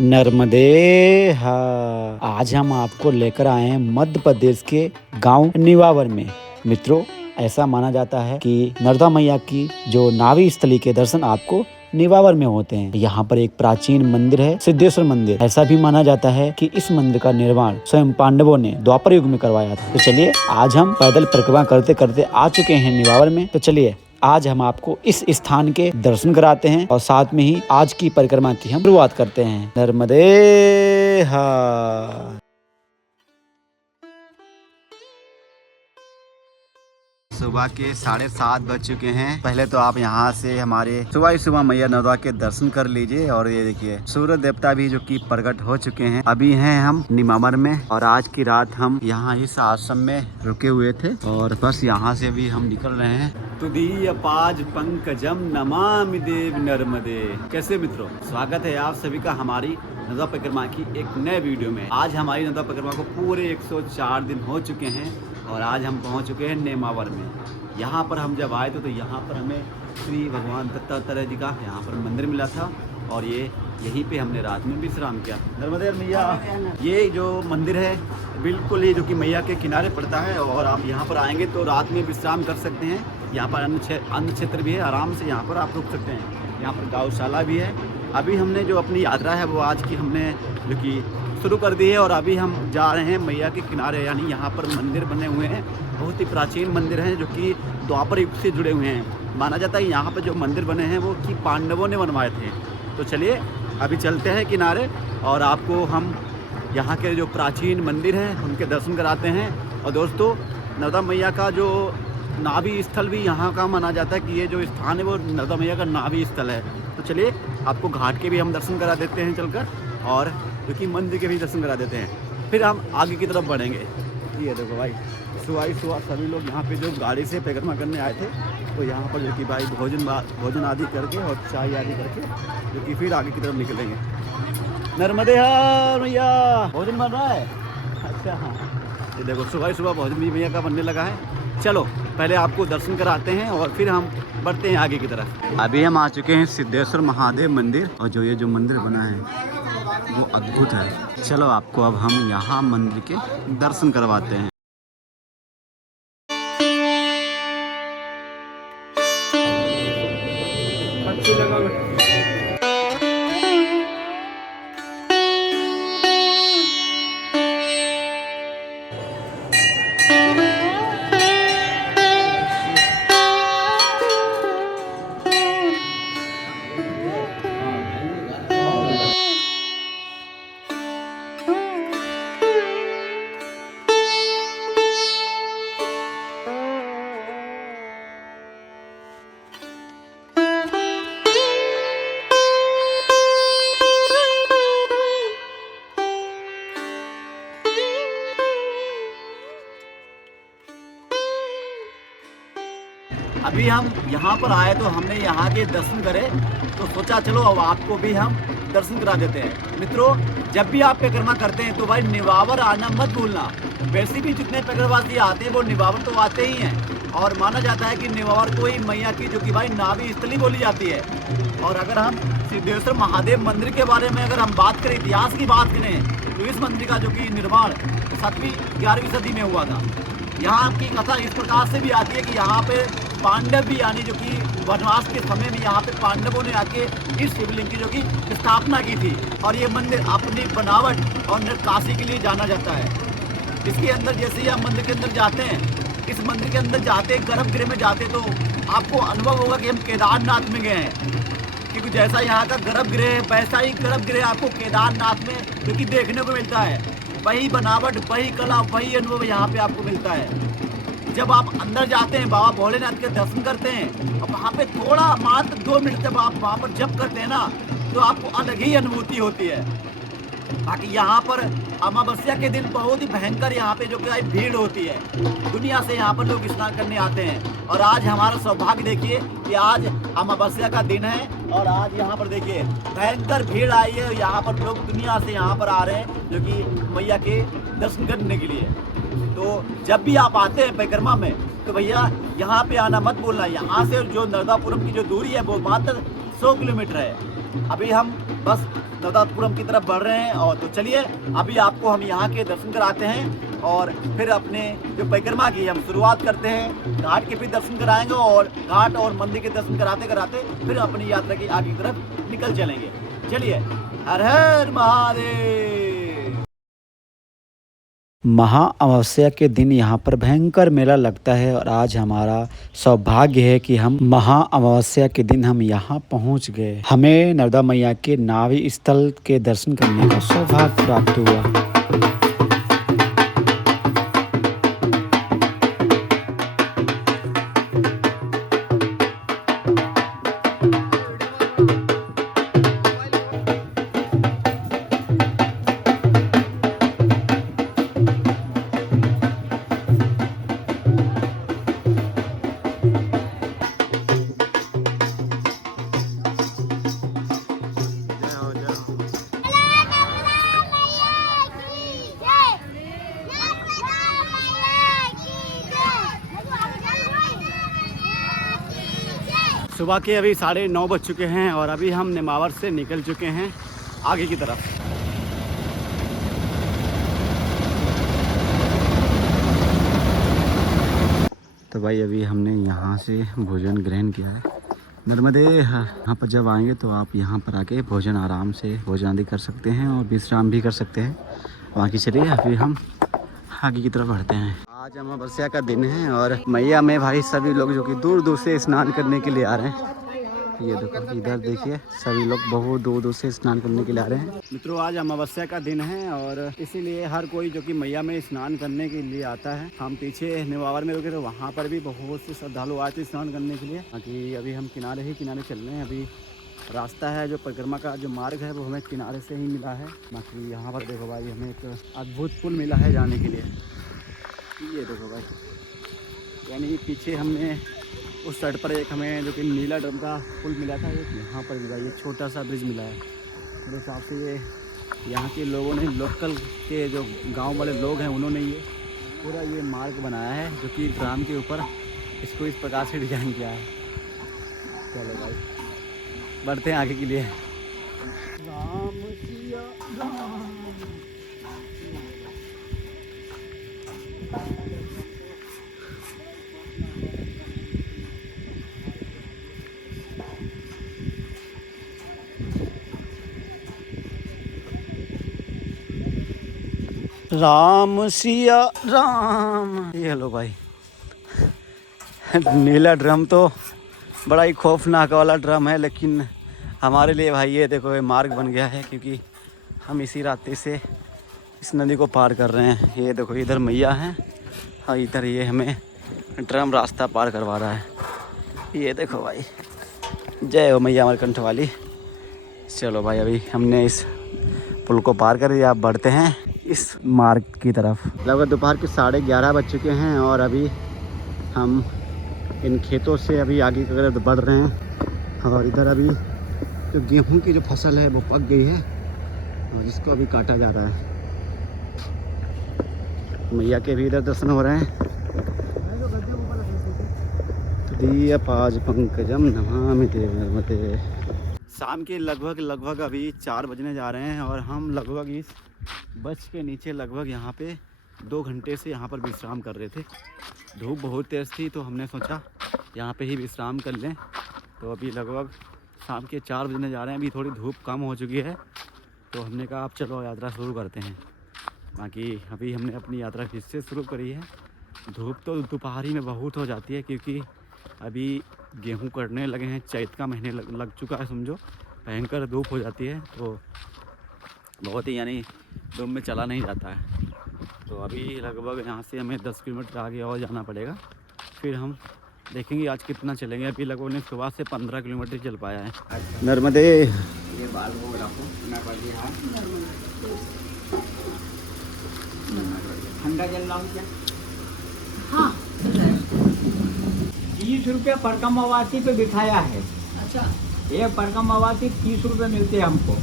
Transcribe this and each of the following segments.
नर्मदे हाँ। आज हम आपको लेकर आए हैं मध्य प्रदेश के गांव निवावर में। मित्रों, ऐसा माना जाता है कि नर्मदा मैया की जो नाभि स्थली के दर्शन आपको निवावर में होते हैं। यहाँ पर एक प्राचीन मंदिर है, सिद्धेश्वर मंदिर। ऐसा भी माना जाता है कि इस मंदिर का निर्माण स्वयं पांडवों ने द्वापर युग में करवाया था। तो चलिए, आज हम पैदल परिक्रमा करते करते आ चुके हैं निवावर में। तो चलिए, आज हम आपको इस स्थान के दर्शन कराते हैं और साथ में ही आज की परिक्रमा की हम शुरुआत करते हैं। नर्मदे हा। सुबह के 7:30 बज चुके हैं। पहले तो आप यहाँ से हमारे सुबह ही सुबह मैया नर्मदा के दर्शन कर लीजिए। और ये देखिए, सूर्य देवता भी जो कि प्रकट हो चुके हैं। अभी हैं हम निमावर में और आज की रात हम यहाँ इस आश्रम में रुके हुए थे और बस यहाँ से भी हम निकल रहे हैं। तुदीय पाज पंकजम नमामि देव नर्मदे। कैसे मित्रों, स्वागत है आप सभी का हमारी नर्मदा परिक्रमा की एक नए वीडियो में। आज हमारी नर्मदा परिक्रमा को पूरे 104 दिन हो चुके हैं और आज हम पहुंच चुके हैं नेमावर में। यहाँ पर हम जब आए थे तो यहाँ पर हमें श्री भगवान दत्तात्रेय जी का यहाँ पर मंदिर मिला था और यहीं पे हमने रात में विश्राम किया। नर्मदे मैया, ये जो मंदिर है बिल्कुल ही जो कि मैया के किनारे पड़ता है और आप यहाँ पर आएंगे तो रात में विश्राम कर सकते हैं। यहाँ पर अन्न क्षेत्र भी है, आराम से यहाँ पर आप रुक सकते हैं। यहाँ पर गौशाला भी है। अभी हमने जो अपनी यात्रा है वो आज की हमने जो कि शुरू कर दी है और अभी हम जा रहे हैं मैया के किनारे। यानी यहाँ पर मंदिर बने हुए हैं, बहुत ही प्राचीन मंदिर हैं जो कि द्वापर युग से जुड़े हुए हैं। माना जाता है यहाँ पर जो मंदिर बने हैं वो कि पांडवों ने बनवाए थे। तो चलिए अभी चलते हैं किनारे और आपको हम यहाँ के जो प्राचीन मंदिर हैं उनके दर्शन कराते हैं। और दोस्तों, नर्मदा मैया का जो नाभि स्थल भी यहाँ का माना जाता है कि ये जो स्थान है वो नर्मदा मैया का नाभि स्थल है। तो चलिए आपको घाट के भी हम दर्शन करा देते हैं चलकर और क्योंकि मंदिर के भी दर्शन करा देते हैं। फिर हम आगे की तरफ बढ़ेंगे। ये देखो भाई, सुबह सभी लोग यहाँ पे जो गाड़ी से परिक्रमा करने आए थे तो यहाँ पर जो कि भाई भोजन आदि करके और चाय आदि करके जो कि फिर आगे की तरफ निकलेंगे। नर्मदे मैया, भोजन बन रहा है। अच्छा हाँ, ये देखो सुबह भोजन भी मैया का बनने लगा है। चलो पहले आपको दर्शन कराते हैं और फिर हम बढ़ते हैं आगे की तरफ। अभी हम आ चुके हैं सिद्धेश्वर महादेव मंदिर और जो ये जो मंदिर बना है वो अद्भुत है। चलो आपको अब हम यहाँ मंदिर के दर्शन करवाते हैं। अच्छी लगा। अभी हम यहाँ पर आए तो हमने यहाँ के दर्शन करे तो सोचा चलो अब आपको भी हम दर्शन करा देते हैं। मित्रों, जब भी आप परिक्रमा करते हैं तो भाई निवावर आना मत भूलना। वैसे भी जितने परिक्रमावासी आते हैं वो निवावर तो आते ही हैं और माना जाता है कि निवावर को ही मैया की जो कि भाई नाभि स्थली बोली जाती है। और अगर हम सिद्धेश्वर महादेव मंदिर के बारे में अगर हम बात करें, इतिहास की बात करें, तो इस मंदिर का जो कि निर्माण 7वीं 11वीं सदी में हुआ था। यहाँ की कथा इस प्रकार से भी आती है कि यहाँ पे पांडव भी यानी जो कि वनवास के समय में यहाँ पे पांडवों ने आके इस शिवलिंग की जो कि स्थापना की थी। और ये मंदिर अपनी बनावट और नक्काशी के लिए जाना जाता है। इसके अंदर जैसे ही आप मंदिर के अंदर जाते हैं, इस मंदिर के अंदर जाते गर्भगृह में जाते तो आपको अनुभव होगा कि हम केदारनाथ में गए हैं। क्योंकि जैसा यहाँ का गर्भगृह है वैसा ही गर्भगृह आपको केदारनाथ में जो कि देखने को मिलता है। वही बनावट, वही कला, वही अनुभव यहाँ पे आपको मिलता है। जब आप अंदर जाते हैं, बाबा भोलेनाथ के दर्शन करते हैं और वहाँ पे थोड़ा मात्र 2 मिनट जब आप वहाँ पर जप करते हैं ना तो आपको अलग ही अनुभूति होती है। बाकी यहाँ पर अमावस्या के दिन बहुत ही भयंकर यहाँ पे जो कि भीड़ होती है। दुनिया से यहाँ पर लोग स्नान करने आते हैं और आज हमारा सौभाग्य देखिए कि आज अमावस्या का दिन है और आज यहाँ पर देखिए भयंकर भीड़ आई है। यहाँ पर लोग दुनिया से यहाँ पर आ रहे हैं जो कि मैया के दर्शन करने के लिए। तो जब भी आप आते हैं परिक्रमा में तो भैया यहाँ पे आना मत भूलना। यहाँ से जो नर्मदापुरम की जो दूरी है वो मात्र 100 किलोमीटर है। अभी हम बस नवदापुरम की तरफ बढ़ रहे हैं। और तो चलिए अभी आपको हम यहाँ के दर्शन कराते हैं और फिर अपने जो परिक्रमा की हम शुरुआत करते हैं। घाट के भी दर्शन कराएंगे और घाट और मंदिर के दर्शन कराते कराते फिर अपनी यात्रा की आगे की तरफ निकल चलेंगे। चलिए, हर हर महादेव। महा अमावस्या के दिन यहाँ पर भयंकर मेला लगता है और आज हमारा सौभाग्य है कि हम महा अमावस्या के दिन हम यहाँ पहुँच गए। हमें नर्मदा मैया के नाभि स्थल के दर्शन करने का सौभाग्य प्राप्त हुआ। सुबह के अभी 9:30 बज चुके हैं और अभी हम नेमावर से निकल चुके हैं आगे की तरफ। तो भाई अभी हमने यहाँ से भोजन ग्रहण किया है। नर्मदे यहाँ पर जब आएंगे तो आप यहाँ पर आके भोजन आराम से भोजन आदि कर सकते हैं और विश्राम भी कर सकते हैं। बाकी चलिए अभी हम आगे की तरफ बढ़ते हैं। आज अमावस्या का दिन है और मैया में भाई सभी लोग जो कि दूर दूर से स्नान करने के लिए आ रहे हैं। ये देखो इधर देखिए सभी लोग बहुत दूर दूर से स्नान करने के लिए आ रहे हैं। मित्रों, आज अमावस्या का दिन है और इसीलिए हर कोई जो कि मैया में स्नान करने के लिए आता है। हम पीछे नेमावर में रुके तो वहाँ पर भी बहुत से श्रद्धालु आए थे स्नान करने के लिए। बाकी अभी हम किनारे चल रहे हैं। अभी रास्ता है जो परिक्रमा का जो मार्ग है वो हमें किनारे से ही मिला है। बाकी यहाँ पर देखो भाई हमें एक अद्भुत पुल मिला है जाने के लिए। ये देखो भाई, यानी पीछे हमने उस साइड पर एक हमें जो कि नीला ड्रम का पुल मिला था, एक यहाँ पर मिला, ये छोटा सा ब्रिज मिला है। मेरे हिसाब से ये यहाँ के लोगों ने, लोकल के जो गांव वाले लोग हैं उन्होंने ये पूरा ये मार्ग बनाया है जो कि ड्राम के ऊपर इसको इस प्रकार से डिजाइन किया है। चलो भाई बढ़ते हैं आगे के लिए। राम सिया राम। राम सिया राम। ये लो भाई, नीला ड्रम तो बड़ा ही खौफनाक वाला ड्रम है, लेकिन हमारे लिए भाई ये देखो ये मार्ग बन गया है क्योंकि हम इसी रास्ते से इस नदी को पार कर रहे हैं। ये देखो इधर मैया है और इधर ये हमें ड्रम रास्ता पार करवा रहा है। ये देखो भाई, जय हो मैया अमरकंठ वाली। चलो भाई अभी हमने इस पुल को पार कर दिया, आप बढ़ते हैं इस मार्ग की तरफ। लगभग दोपहर के 11:30 बज चुके हैं और अभी हम इन खेतों से अभी आगे की तरफ बढ़ रहे हैं। और इधर अभी जो गेहूं की जो फसल है वो पक गई है और जिसको अभी काटा जा रहा है। मैया के भी इधर दर्शन हो रहे हैं। दिया पाज पंकजम नमामि देव नर्मदे। शाम के लगभग अभी 4 बजने जा रहे हैं और हम लगभग इस बस के नीचे लगभग यहाँ पे 2 घंटे से यहाँ पर विश्राम कर रहे थे। धूप बहुत तेज़ थी तो हमने सोचा यहाँ पे ही विश्राम कर लें। तो अभी लगभग शाम के 4 बजने जा रहे हैं। अभी थोड़ी धूप कम हो चुकी है तो हमने कहा अब चलो यात्रा शुरू करते हैं। बाकी अभी हमने अपनी यात्रा फिर से शुरू करी है। धूप तो दोपहरी में बहुत हो जाती है क्योंकि अभी गेहूं कटने लगे हैं। चैत का महीने लग चुका है, समझो भयंकर धूप हो जाती है तो बहुत ही यानी धूप में चला नहीं जाता है। तो अभी लगभग यहाँ से हमें 10 किलोमीटर आगे और जाना पड़ेगा, फिर हम देखेंगे आज कितना चलेंगे। अभी लगभग ने सुबह से 15 किलोमीटर चल पाया है। नर्मदे ये बाल को रखो ठंडा जल लाऊं क्या? हाँ 30 रुपये परकम आवासी पे बिठाया है। अच्छा, ये परकम आवासी 30 रुपये मिलते हैं हमको।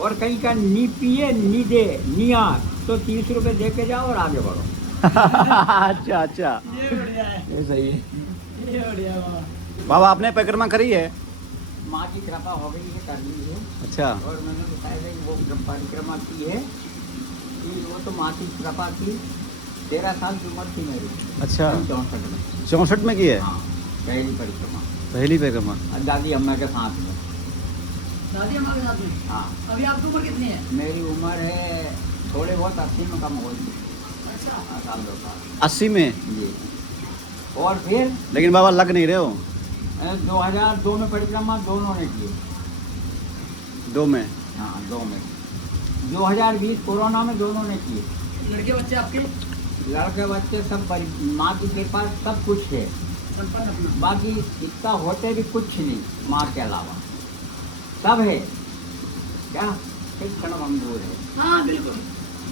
और कहीं का नी पिए नी दे नी आ तो 30 रुपये दे के जाओ और आगे बढ़ो। अच्छा ये बढ़िया है, ये सही है। ये बढ़िया। बाबा आपने परिक्रमा करी है? माँ की कृपा हो गई है, कर ली है। अच्छा और मैंने बताया था कि वो परिक्रमा की है कि वो तो माँ की कृपा की। 13 साल की उम्र थी मेरी। अच्छा 64 में। 64 में की है हाँ, पहली परिक्रमा। पहली परिक्रमा। और दादी अम्मा के साथ में। दादी अम्मा के साथ में। हाँ, अभी आपकी उम्र कितनी है? मेरी उम्र है थोड़े बहुत 80 में कम हो गई। अच्छा। साल 2 साल 80 में। जी। और फिर लेकिन बाबा लग नहीं रहे हो। 2002 में परिक्रमा दोनों ने की। 2 में। हाँ, 2 में। 2020 कोरोना में दोनों ने किए। लड़के बच्चे आपके लड़के बच्चे सब माँ की कृपा सब कुछ है। संपन्न अपना। बाकी इतना होते भी कुछ नहीं माँ के अलावा, सब है क्या, एक क्षण मंजूर है। हाँ बिल्कुल,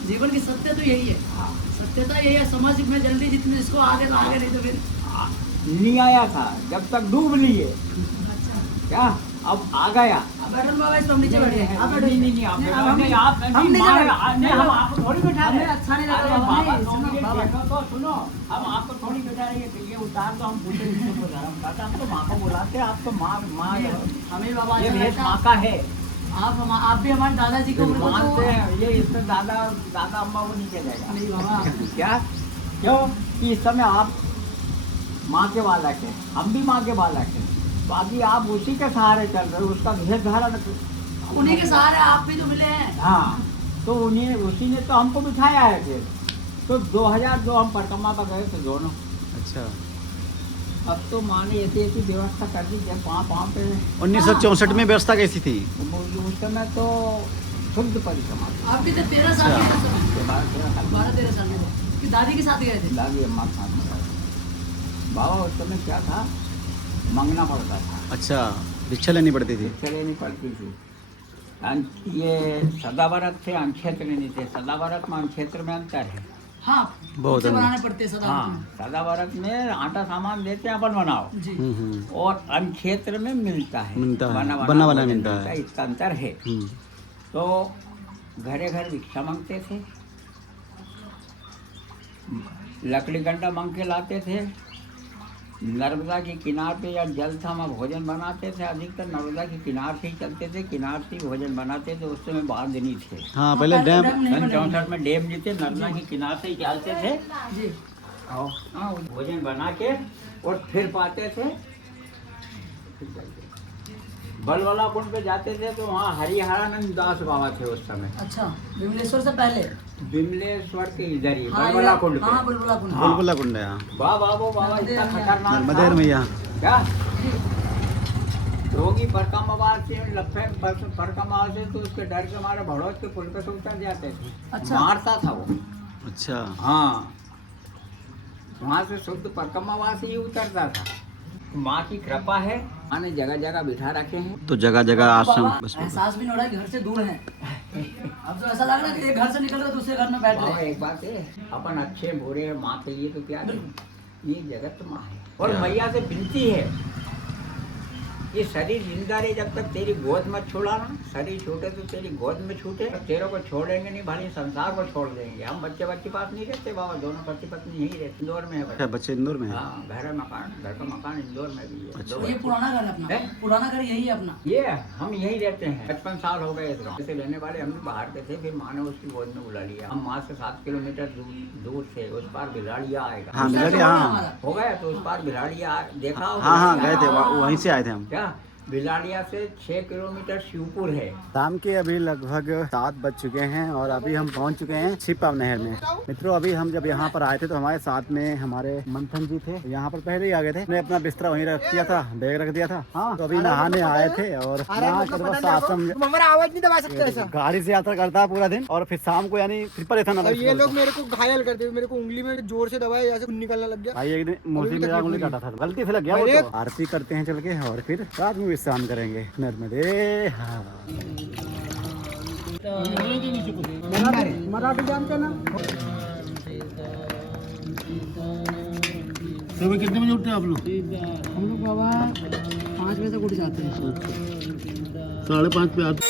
जीवन की सत्य तो यही है। हाँ, सत्यता यही है, समाज में जल्दी जितने इसको आगे तो आगे, नहीं तो फिर। नहीं आया था जब तक डूब लिए अच्छा। क्या, अब आ गया। अब बैठो बाबा, इस पर हम नीचे बैठे हैं। आप बैठो। नहीं, नहीं, आप नहीं, बैठो। अब नहीं, आप हम नहीं, नहीं माँ- बैठे। नहीं, हम आपको थोड़ी बैठा रहे। हमें अच्छा नहीं लगा अरे बाबा, बाबा, नहीं, 2 सुनो, मिनट बाबा। बैठो तो सुनो। हम आपको थोड़ी बैठा रही है, ये उतार तो हम पूछे नहीं बोला हम कहते हम तो माँ को बुलाते हैं, आप तो माँ हमें बाबा ये अच्छा भेष लगता। माँ का है। आप भी हमारे दादाजी को मानते हैं ये, इससे दादा अम्मा को नहीं चलेगा। नहीं बाबा, क्या, क्यों कि इस समय आप माँ के बालक हैं, हम भी माँ के बालक हैं। बाकी आप उसी के सहारे चल रहे हो, उसका भेष धारण। उन्हीं के सहारे आप भी तो मिले हैं। हाँ, तो उसी ने तो हमको बिठाया है। फिर तो 2002 हम परिक्रमा पर गए थे दोनों। अच्छा अब तो माँ ने ऐसी ऐसी व्यवस्था कर दी जब पाँव पे 1964 में व्यवस्था कैसी थी? उस समय तो शुद्ध परिक्रमा थी। आप भी तो 13 साल के थे उस समय। उसके बाद 13 साल 12-13 साल में थे कि दादी के साथ गए थे? दादी अम्मा के साथ में गए। बाबा उस समय क्या था, मांगना पड़ता था, अच्छा भिक्षा लेनी पड़ती थी। चले नहीं पड़ती थी। ये सदाव्रत थे, अनक्षेत्र नहीं थे। सदाव्रत में अनक्षेत्र में अंतर है। हाँ, बहुत खुद से अंदर। बनाने पड़ते हैं सदा। हाँ, सदाव्रत में आटा सामान देते हैं, अपन बनाओ। जी। और अनक्षेत्र में मिलता है, मिलता है, बना बना भोजन मिलता है। इसका अंतर है। तो घरे घर भिक्षा मांगते थे, लकड़ी गंडा मांग के लाते थे। नर्मदा के किनार पे या जल था, वहाँ भोजन बनाते थे। अधिकतर नर्मदा के किनार से ही चलते थे, किनार से ही भोजन बनाते थे। उस समय बांध नहीं थे। हाँ पहले डैम। नहीं बने। 64 में डैम नहीं थे, नर्मदा के किनार से ही चलते थे। जी। हाँ, भोजन बना के और फिर पाते थे। बलवाला कुंड पे जाते थे तो वहाँ हरिहरानंद दास बाबा थे उस समय। अच्छा, विमलेश्वर से पहले। विमलेश्वर के इधर ही हाँ, बलवाला कुंड पे। हाँ, बुलबुला कुंड। हाँ। बुलबुला कुंड है यहाँ। वाह वाह वो बाबा इतना खतरनाक नर्मदेर था। मैया। क्या रोगी परकमावास से लफे परकमावास से तो उसके डर के हमारे भड़ोज के पुल पे से उतर जाते थे। अच्छा। मारता था वो। अच्छा हाँ, वहाँ से शुद्ध परकमावास ही उतरता था। माँ की कृपा है, माँ ने जगह जगह बिठा रखे हैं। तो जगह जगह आश्रम। बाबा, एहसास भी नहीं हो रहा है कि घर से दूर हैं। अब तो ऐसा लग रहा है कि एक घर से निकल कर दूसरे घर में बैठ बाबा रहे। एक बात है, अपन अच्छे बुरे माँ के लिए तो क्या नहीं, ये जगत माँ है। और क्या? मैया से विनती है, ये शरीर जिंदा रहे जब तक तेरी गोद मत छुड़ाना। शरीर छूटे तो तेरी गोद में छूटे, तेरे को छोड़ेंगे नहीं, भले संसार को छोड़ देंगे। हम बच्चे पास नहीं रहते बाबा, दोनों पति पत्नी यही रहते। इंदौर में है अच्छा बच्चे। बच्चे इंदौर में है। हाँ, घर का मकान इंदौर में भी है। अच्छा। दो तो ये बच्चे। पुराना घर है अपना। है? पुराना घर यही है अपना। ये हम यहीं रहते हैं। 55 साल हो गए इस गाँव से रहने वाले। हम भी बाहर के थे, फिर माँ ने उसकी गोद में बुला लिया। हम माँ से 7 किलोमीटर दूर थे। उस पार भिलाड़िया आएगा। हाँ भिलाड़िया, हाँ हो गया तो उस पार भिलाड़िया देखा हो? हाँ हाँ गए थे, भिलाड़िया? वहीं से आए थे हम। क्या भिलाड़िया से 6 किलोमीटर शिवपुर है। शाम के अभी लगभग 7 बज चुके हैं और अभी हम पहुंच चुके हैं छिपा नहर में। मित्रों अभी हम जब यहाँ पर आए थे तो हमारे साथ में हमारे मंथन जी थे, यहाँ पर पहले ही आ गए थे। हमने अपना बिस्तरा वहीं रख दिया था, बैग रख दिया था। हाँ तो अभी नहाने आए थे और नहा कर बस आश्रम। आवाज नहीं दबा सकते ऐसा। गाड़ी से यात्रा करता है पूरा दिन और फिर शाम को यानी फिर परेशान और ये लोग मेरे को घायल कर दे, मेरे को उंगली में जोर से दबाया, जैसे खून निकलने लग गया। भाई एक दिन मोदी मेरा उंगली काटा था, गलती से लग गया वो तो। आरती करते हैं चल के और फिर रात में विश्राम करेंगे नर्मदे। हाँ मराठी जानते ना। सुबह कितने बजे उठते हैं आप लोग? हम लोग बाबा 5 बजे तक उठ जाते हैं। 5:30 पे आते